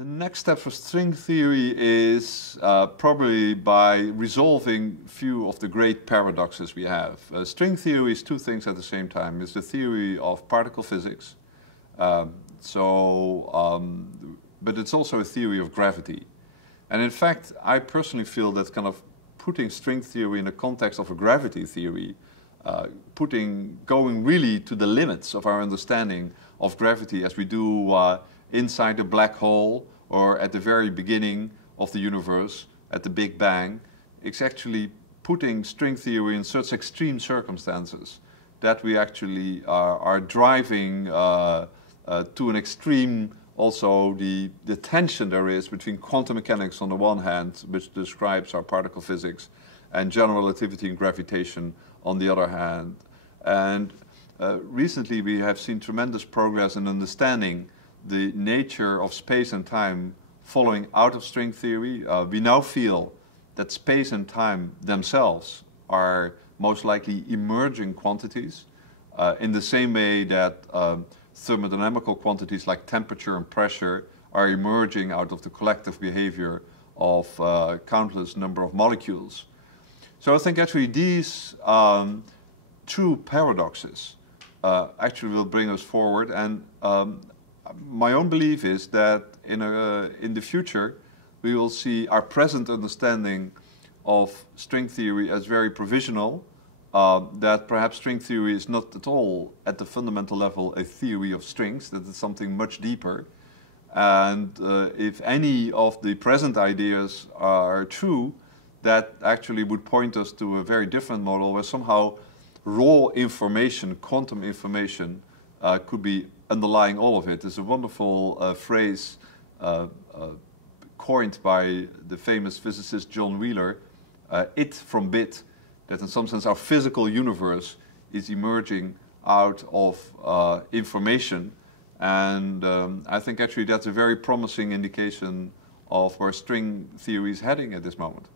The next step for string theory is probably by resolving few of the great paradoxes we have. String theory is two things at the same time. It's the theory of particle physics, but it's also a theory of gravity. And in fact, I personally feel that kind of putting string theory in the context of a gravity theory, going really to the limits of our understanding of gravity as we do inside a black hole or at the very beginning of the universe, at the Big Bang, it's actually putting string theory in such extreme circumstances that we actually are driving to an extreme also the tension there is between quantum mechanics on the one hand, which describes our particle physics, and general relativity and gravitation on the other hand. And recently we have seen tremendous progress in understanding the nature of space and time following out of string theory. We now feel that space and time themselves are most likely emerging quantities in the same way that thermodynamical quantities like temperature and pressure are emerging out of the collective behavior of countless number of molecules. So I think actually these two paradoxes actually will bring us forward, and my own belief is that in the future we will see our present understanding of string theory as very provisional, that perhaps string theory is not at all at the fundamental level a theory of strings, that it's something much deeper. And if any of the present ideas are true, that actually would point us to a very different model where somehow raw information, quantum information, could be underlying all of it. There's a wonderful phrase coined by the famous physicist John Wheeler, it from bit, that in some sense our physical universe is emerging out of information. And I think actually that's a very promising indication of where string theory is heading at this moment.